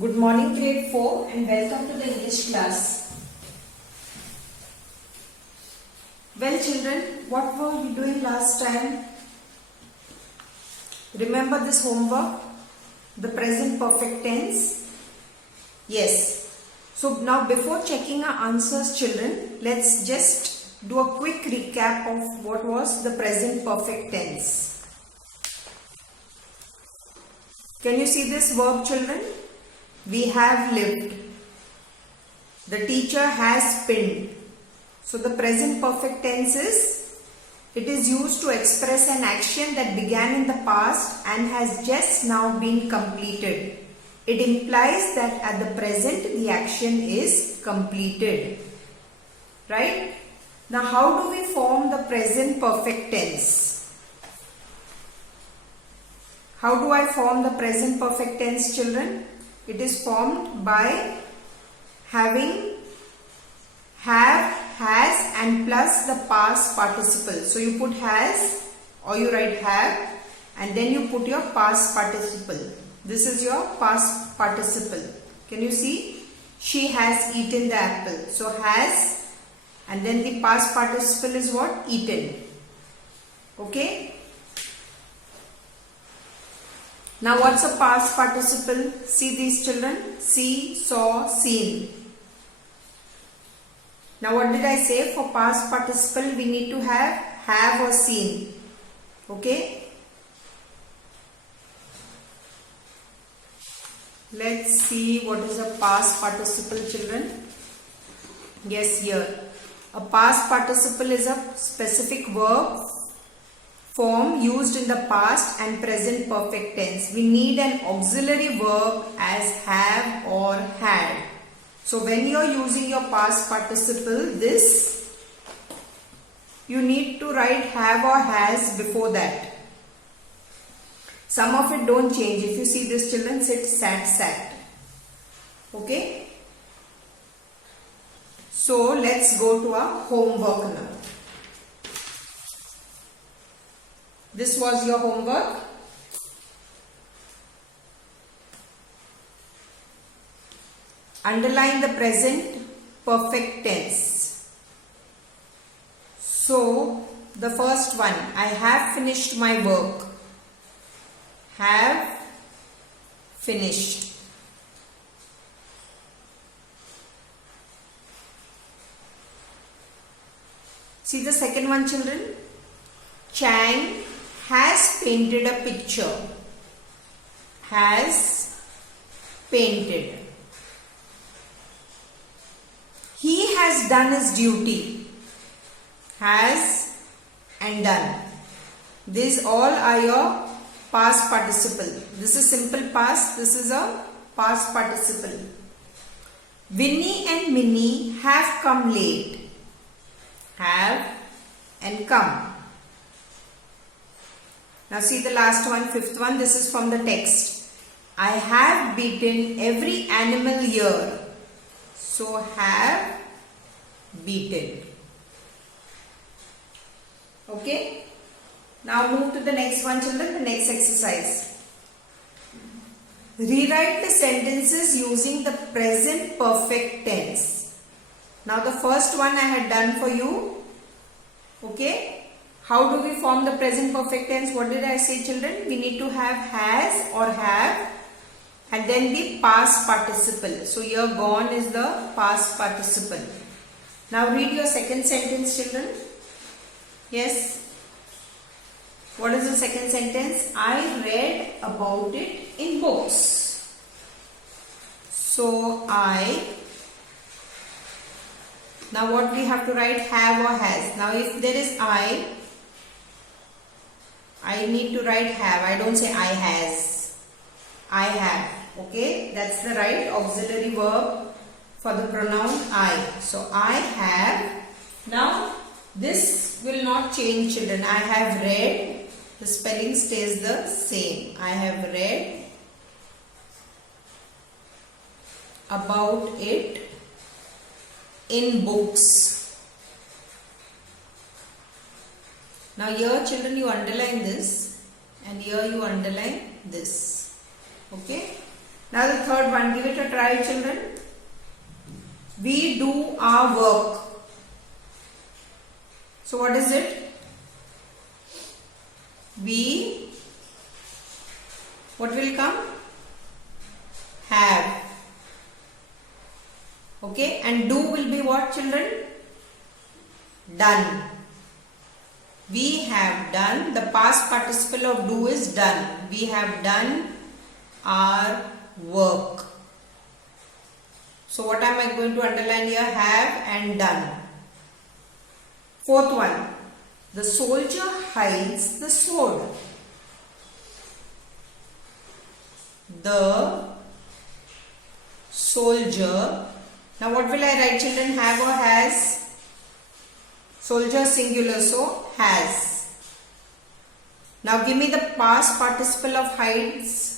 Good morning, grade 4, and welcome to the English class. Well, children, what were we doing last time? Remember this homework? The present perfect tense? Yes. So now before checking our answers, children, let's just do a quick recap of what was the present perfect tense. Can you see this verb, children? We have lived. The teacher has pinned. So the present perfect tense it is used to express an action that began in the past and has just now been completed. It implies that at the present the action is completed. Right? Now how do we form the present perfect tense? How do I form the present perfect tense, children? It is formed by having have, has and plus the past participle. So you put has or you write have and then you put your past participle. This is your past participle. Can you see? She has eaten the apple. So has and then the past participle is what? Eaten. Okay? Now what's a past participle? See these children? See, saw, seen. Now what did I say? For past participle we need to have or seen. Okay? Let's see what is a past participle, children. Yes, here. A past participle is a specific verb form used in the past and present perfect tense. We need an auxiliary verb as have or had. So when you are using your past participle, this you need to write have or has before that. Some of it don't change. If you see this, children, sit, sat, sat. Okay? So let's go to our homework now. This was your homework. Underline the present perfect tense. So, the first one, I have finished my work. Have finished. See the second one, children. Chang has painted a picture. Has painted. He has done his duty. Has and done. These all are your past participle. This is simple past. This is a past participle. Winnie and Minnie have come late. Have and come. Now see the last one, fifth one. This is from the text. I have beaten every animal here. So have beaten. Okay. Now move to the next one, children. The next exercise. Rewrite the sentences using the present perfect tense. Now the first one I had done for you. Okay. How do we form the present perfect tense? What did I say, children? We need to have has or have and then the past participle. So here gone is the past participle. Now read your second sentence, children. Yes. What is the second sentence? I read about it in books. So now what we have to write? Have or has. Now if there is I need to write have. I don't say I has. I have. Okay. That's the right auxiliary verb for the pronoun I. So I have. Now this will not change, children. I have read. The spelling stays the same. I have read about it in books. Now here, children, you underline this and here you underline this. Okay. Now the third one, give it a try, children. We do our work. So what is it? We, what will come? Have. Okay, and do will be what, children? Done. We have done. The past participle of do is done. We have done our work. So what am I going to underline here? Have and done. Fourth one. The soldier hides the sword. The soldier. Now what will I write, children? Have or has? Soldier singular, so has. Now give me the past participle of hides.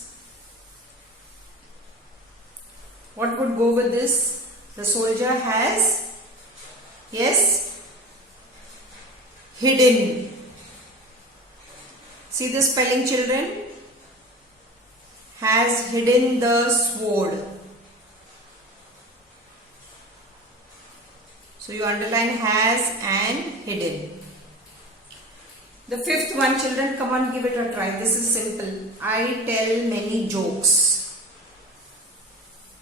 What would go with this? The soldier has, yes, hidden. See the spelling, children? Has hidden the sword. So you underline has and hidden. The fifth one, children, come on, give it a try. This is simple. I tell many jokes.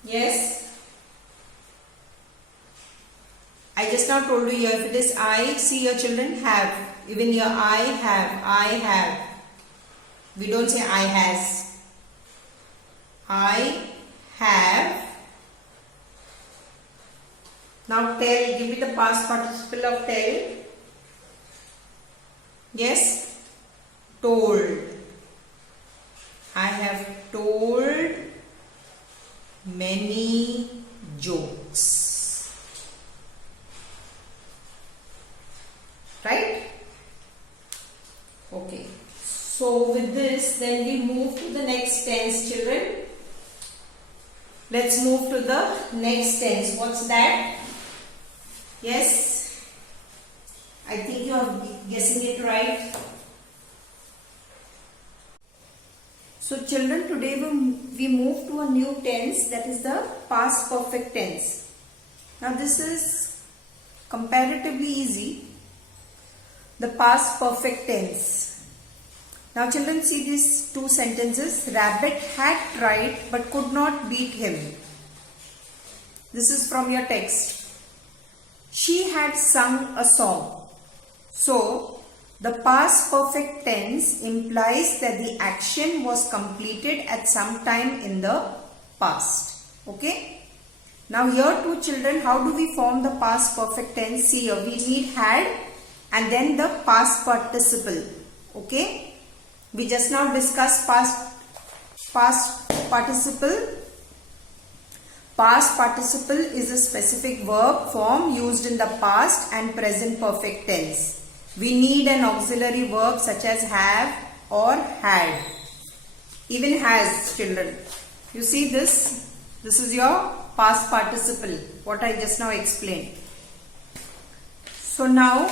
Yes. I just now told you here, if it is I, see your children, have. Even here I have. We don't say I has. I have. Now tell, give me the past participle of tell. Yes, told. I have told many jokes. Right? Okay. So with this, then we move to the next tense, children. Let's move to the next tense. What's that? Yes, I think you are guessing it right. So children, today we move to a new tense, that is the past perfect tense. Now this is comparatively easy, the past perfect tense. Now children, see these two sentences. Rabbit had tried but could not beat him. This is from your text. She had sung a song. So, the past perfect tense implies that the action was completed at some time in the past. Okay? Now here too, children, how do we form the past perfect tense? See here, we need had and then the past participle. Okay? We just now discussed past participle. Past participle is a specific verb form used in the past and present perfect tense. We need an auxiliary verb such as have or had. Even has, children. You see this? This is your past participle, what I just now explained. So now,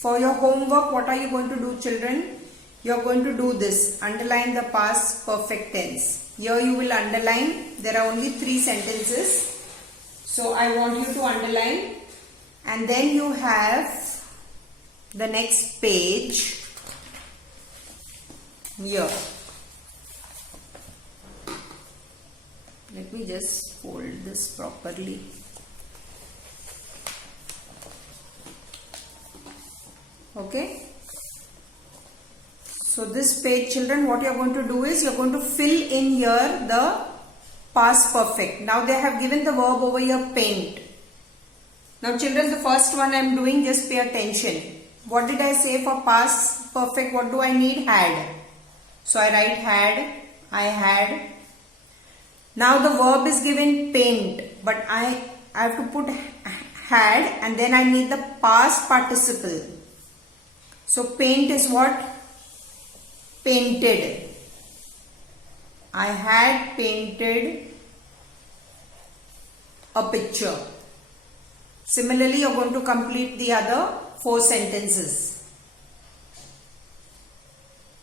for your homework, what are you going to do, children? You are going to do this. Underline the past perfect tense. Here you will underline. There are only 3 sentences. So I want you to underline. And then you have the next page here. Let me just fold this properly. Okay. So this page, children, what you are going to do is you are going to fill in here the past perfect. Now they have given the verb over here, paint. Now children, the first one I am doing, just pay attention. What did I say for past perfect? What do I need? Had. So I write had, I had. Now the verb is given paint, but I have to put had and then I need the past participle. So paint is what? Painted. I had painted a picture. Similarly, you are going to complete the other 4 sentences.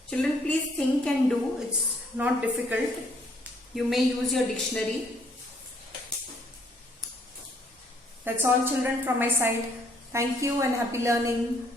Children, please think and do. It's not difficult. You may use your dictionary. That's all children from my side. Thank you and happy learning.